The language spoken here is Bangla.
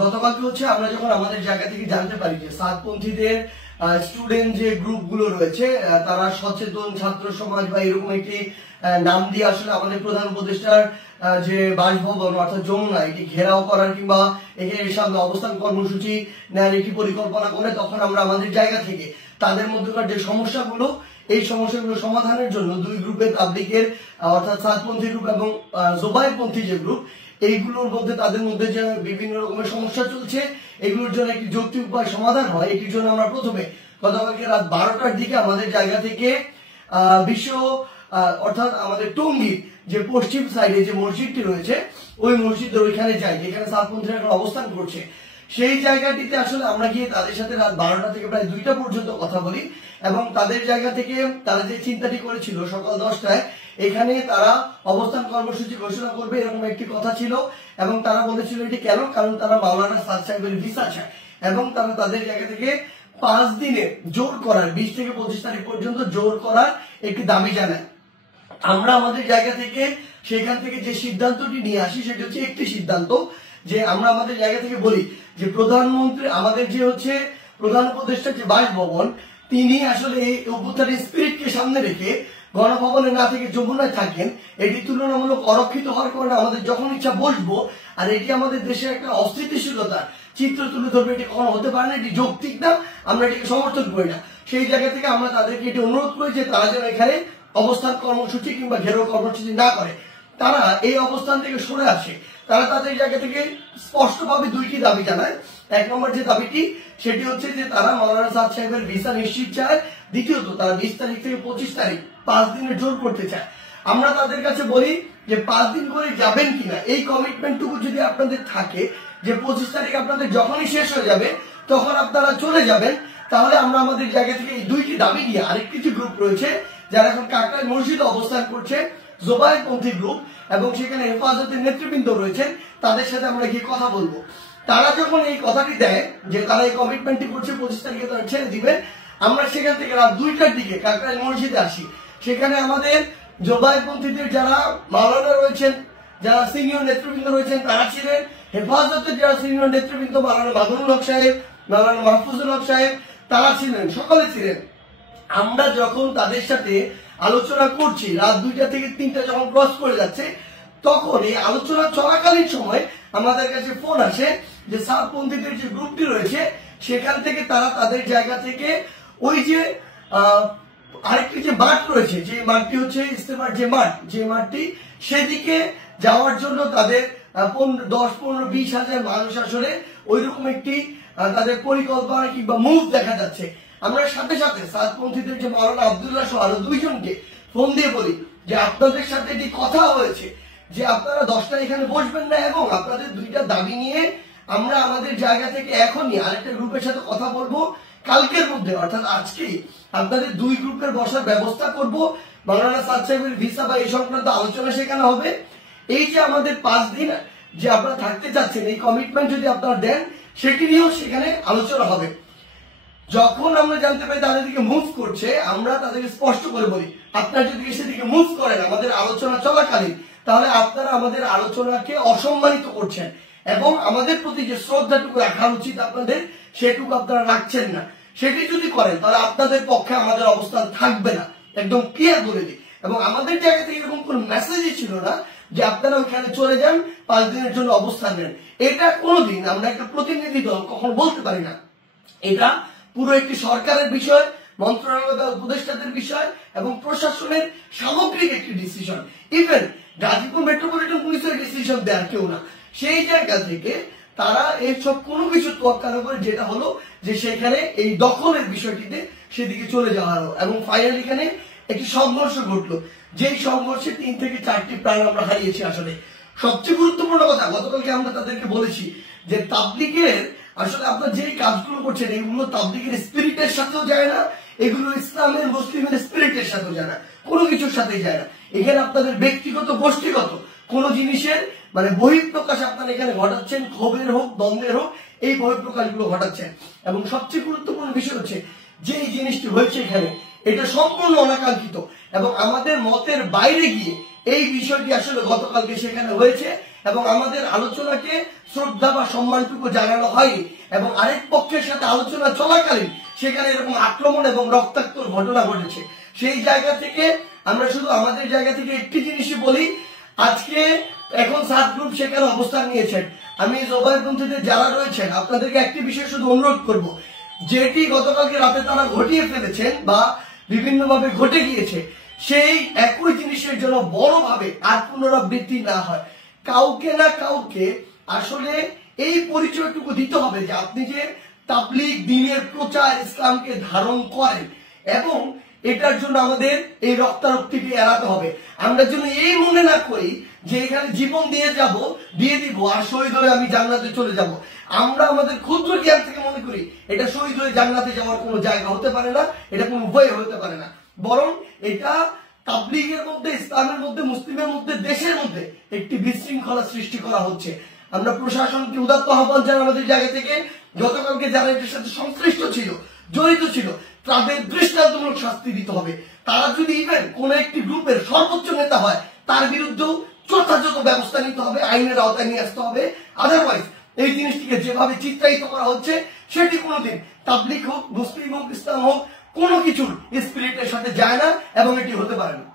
গতকালকে হচ্ছে আমরা যখন আমাদের জায়গা থেকে জানতে পারি যে সাতপন্থীদের স্টুডেন্ট যে গ্রুপগুলো রয়েছে তারা সচেতন ছাত্র সমাজ বা এরকম একটি নাম দিয়ে আসলে আমাদের প্রধান উপদেষ্টার যে বাসভবন অর্থাৎ যমুনা এটি ঘেরাও করার কিংবা এখানে সামনে অবস্থান কর্মসূচি নেওয়ার একটি পরিকল্পনা করে, তখন আমরা আমাদের জায়গা থেকে তাদের মধ্যকার যে সমস্যাগুলো এই সমস্যাগুলো সমাধানের জন্য দুই গ্রুপের তাবলিগের অর্থাৎ সাতপন্থী গ্রুপ এবং জোবায়েরপন্থী যে গ্রুপ এইগুলোর মধ্যে তাদের মধ্যে যে বিভিন্ন রকমের সমস্যা চলছে এগুলোর জন্য একটি যৌক্তিক উপায় সমাধান হয়। এটির জন্য আমরা প্রথমে গতকালকে রাত 12টার দিকে আমাদের জায়গা থেকে বিশ্ব অর্থাৎ আমাদের টঙ্গীর যে পশ্চিম সাইডে যে মসজিদটি রয়েছে ওই মসজিদের ওইখানে যাই, যেখানে সাতপন্থীরা এখন অবস্থান করছে। সেই জায়গাটিতে আসলে আমরা গিয়ে তাদের সাথে রাত 12টা থেকে প্রায় 2টা পর্যন্ত কথা বলি এবং তাদের জায়গা থেকে তারা যে চিন্তাটি করেছিল সকাল 10টায় এখানে তারা অবস্থান কর্মসূচি ঘোষণা করবে এরকম একটি কথা ছিল এবং তারা বলেছিল এটি কেন, কারণ তারা মাওলানা সাদ সাহেবের ভিসা চায় এবং তারা তাদের জায়গা থেকে 5 দিনে জোর করার 20 থেকে 25 তারিখ পর্যন্ত জোর করার একটি দাবি জানায়। আমরা আমাদের জায়গা থেকে সেখান থেকে যে সিদ্ধান্তটি নিয়ে আসি সেটা হচ্ছে একটি সিদ্ধান্ত যে আমরা আমাদের জায়গা থেকে বলি যে প্রধানমন্ত্রী আমাদের যে হচ্ছে প্রধান উপদেষ্টা যে বাসভবন তিনি আসলে এই অভ্যুত্থানের স্পিরিটকে সামনে রেখে গণভবনে না থেকে যমুনায় থাকেন, এটি তুলনামূলক অরক্ষিত হওয়ার কারণে আমাদের যখন ইচ্ছা বসবো আর এটি আমাদের দেশের একটা অস্থিতিশীলতার চিত্র তুলে ধরবে, এটি কখনো হতে পারে না, এটি যৌক্তিক না, আমরা এটিকে সমর্থন করি না। সেই জায়গা থেকে আমরা তাদেরকে এটি অনুরোধ করি যে তারা যেন এখানে অবস্থান কর্মসূচি কিংবা ঘেরাও কর্মসূচি না করে, তারা এই অবস্থান থেকে সরে আসে। তারা তাদের জায়গা থেকে স্পষ্টভাবে দুইটি দাবি জানায়। এক নম্বর যে দাবিটি সেটি হচ্ছে যে তারা মাওলানা সাদ সাহেবের ভিসা নিশ্চিত চায়, দ্বিতীয়ত তারা 20 তারিখ থেকে 25 তারিখ 5 দিনের জোর করতে চায়। আমরা তাদের কাছে বলি যে 5 দিন করে যাবেন কিনা এই কমিটমেন্টটুকু যদি আপনাদের থাকে যে 25 তারিখ আপনাদের যখনই শেষ হয়ে যাবে তখন আপনারা চলে যাবেন, তাহলে আমরা আমাদের জায়গা থেকে এই দুইটি দাবি নিয়ে আরেকটি যে গ্রুপ রয়েছে যারা এখন কাকরাইল মসজিদে অবস্থান করছে জোবায়েরপন্থী গ্রুপ এবং সেখানে হেফাজতের নেতৃবৃন্দ রয়েছেন তাদের সাথে আমরা গিয়ে কথা বলবো। তারা যখন এই কথাটি দেয় যে তারা এই কমিটমেন্টটি করছে 25 তারিখে তারা ছেড়ে দিবেন, আমরা সেখান থেকে রাত 2টার দিকে কাকরাইল মসজিদে আসি। সেখানে আমাদের জোবায়েরপন্থীদের যারা মাওলানা রয়েছেন, যারা সিনিয়র নেতৃবৃন্দ রয়েছেন তারা ছিলেন, হেফাজতের যারা সিনিয়র নেতৃবৃন্দ মাওলানা মামুনুল হক সাহেব, মাওলানা মাহফুজুল হক সাহেব তারা ছিলেন, সকলে ছিলেন। আমরা যখন তাদের সাথে আলোচনা করছি রাত 2টা থেকে 3টা যখন ক্রস করে যাচ্ছে তখন এই আলোচনা চলাকালীন সময় আমাদের কাছে ফোন আসে যে সাতপন্থীদের যে গ্রুপটি রয়েছে সেখান থেকে তারা তাদের জায়গা থেকে ওই যে আরেকটি যে মাঠ রয়েছে যে মাঠটি হচ্ছে ইস্তেমার যে মাঠটি সেদিকে যাওয়ার জন্য তাদের 10-15-20 হাজার মানুষ আসলে ওইরকম একটি তাদের পরিকল্পনা কিংবা মুভ দেখা যাচ্ছে। আমরা সাথে সাথে সাতপন্থীদের যে মাওলানা আব্দুল্লাহ সহ আরো 2 জনকে ফোন দিয়ে বলি যে আপনাদের সাথে এটি কথা হয়েছে যে আপনারা 10টা এখানে বসবেন না এবং আপনাদের 2টা দাবি নিয়ে আমরা আমাদের জায়গা থেকে এখনই আরেকটা গ্রুপের সাথে কথা বলবো, কালকের মধ্যে অর্থাৎ আজকেই আপনাদের 2 গ্রুপের বসার ব্যবস্থা করব, মাওলানা সাদ সাহেবের ভিসা বা এই সংক্রান্ত আলোচনা সেখানে হবে। এই যে আমাদের 5 দিন যে আপনারা থাকতে চাচ্ছেন এই কমিটমেন্ট যদি আপনারা দেন সেটি নিয়েও সেখানে আলোচনা হবে। যখন আমরা জানতে পারি তাদের দিকে মুভ করছে আমরা তাদেরকে স্পষ্ট করে বলি আপনারা যদি সেদিকে মুভ করেন আমাদের আলোচনা চলাকালীন তাহলে আপনারা আমাদের আলোচনাকে অসম্মানিত করছেন এবং আমাদের প্রতি যে শ্রদ্ধাটুকু রাখা উচিত আপনাদের সেটুকু আপনারা রাখছেন না। সেটি যদি করেন তাহলে আপনাদের পক্ষে আমাদের অবস্থান থাকবে না, একদম ক্লিয়ার বলে দিই। এবং আমাদের জায়গা থেকে এরকম কোন মেসেজই ছিল না যে আপনারা ওইখানে চলে যান 5 দিনের জন্য অবস্থান নেন। এটা কোনোদিন আমরা একটা প্রতিনিধি দল কখনো বলতে পারি না। এটা পুরো একটি সরকারের বিষয়, মন্ত্রণালয় বা উপদেষ্টাদের বিষয় এবং প্রশাসনের সামগ্রিক একটি ডিসিশন। ইভেন গাজীপুর মেট্রোপলিটন পুলিশের ডিসিশন দেওয়ার কেউ না। সেই জায়গা থেকে তারা এইসব কোনো কিছু তোয়াক্কা না করে যেটা হলো যে সেখানে এই দখলের বিষয়টিতে সেদিকে চলে যাওয়া হলো এবং ফাইনালি এখানে একটি সংঘর্ষ ঘটলো, যেই সংঘর্ষে 3 থেকে 4টি প্রাণ আমরা হারিয়েছি। আসলে সবচেয়ে গুরুত্বপূর্ণ কথা গতকালকে আমরা তাদেরকে বলেছি যে তাবলিগের আসলে আপনারা যে কাজগুলো করছেন এগুলো তাবলিগের স্পিরিটের সাথেও যায় না, এগুলো ইসলামের মুসলিমের স্পিরিটের সাথেও যায় না, কোনো কিছুর সাথেই যায় না। এখানে আপনাদের ব্যক্তিগত গোষ্ঠীগত কোন জিনিসের মানে বহিঃপ্রকাশ আপনারা এখানে ঘটাচ্ছেন, ক্ষোভের হোক দ্বন্দ্বের হোক এই বহিঃপ্রকাশগুলো ঘটাচ্ছেন। এবং সবচেয়ে গুরুত্বপূর্ণ বিষয় হচ্ছে যে এই জিনিসটি হয়েছে এখানে এটা সম্পূর্ণ অনাকাঙ্ক্ষিত এবং আমাদের মতের বাইরে গিয়ে এই বিষয়টি আসলে গতকালকে সেখানে হয়েছে এবং আমাদের আলোচনাকে শ্রদ্ধা বা সম্মানটুকু জানানো হয়নি, এবং আরেক পক্ষের সাথে আলোচনা চলাকালীন সেখানে এরকম আক্রমণ এবং রক্তাক্ত ঘটনা ঘটেছে। সেই জায়গা থেকে আমরা শুধু আমাদের জায়গা থেকে একটি জিনিসই বলি, আজকে এখন সাত গ্রুপ সেখানে অবস্থান নিয়েছেন, আমি জবাইপন্থীদের যারা রয়েছেন আপনাদেরকে একটি বিষয় শুধু অনুরোধ করব, যেটি গতকালকে রাতে তারা ঘটিয়ে ফেলেছেন বা বিভিন্নভাবে ঘটে গিয়েছে, সেই একই জিনিসের জন্য বড়ভাবে আর পুনরাবৃত্তি না হয়। কাউকে না কাউকে আসলে এই পরিচয়টুকু দিতে হবে যে আপনি যে তাবলীগ দ্বীনের প্রচার ইসলামকে ধারণ করেন, এবং এটার জন্য আমাদের এই রক্তারক্তিটি এড়াতে হবে। আমরা যেন এই মনে না করি যে এখানে জীবন দিয়ে দিব আর শহীদ হয়ে আমি জান্নাতে চলে যাব। আমরা আমাদের ক্ষুদ্র জ্ঞান থেকে মনে করি এটা শহীদ হয়ে জান্নাতে যাওয়ার কোনো জায়গা হতে পারে না, এটা কোনো উপায় হতে পারে না, বরং এটা তাবলীগের মধ্যে, ইসলামের মধ্যে, মুসলিমের মধ্যে, দেশের মধ্যে একটি বিশৃঙ্খলা সৃষ্টি করা হচ্ছে। আমরা প্রশাসনকে উদাত্ত আহ্বান জানাই আমাদের জায়গা থেকে, গতকালকে যারা এটার সাথে সংশ্লিষ্ট ছিল, জড়িত ছিল, তাদের দৃষ্টান্তমূলক শাস্তি দিতে হবে। তারা যদি ইভেন কোন একটি গ্রুপের সর্বোচ্চ নেতা হয় তার বিরুদ্ধেও যথাযথ ব্যবস্থা নিতে হবে, আইনের আওতায় নিয়ে আসতে হবে। আদারওয়াইজ এই জিনিসটিকে যেভাবে চিত্রায়িত করা হচ্ছে সেটি কোনোদিন তাবলীগ হোক, মুসলিম হোক, ইসলাম হোক, কোনো কিছুর স্পিরিটের সাথে যায় না এবং এটি হতে পারে না।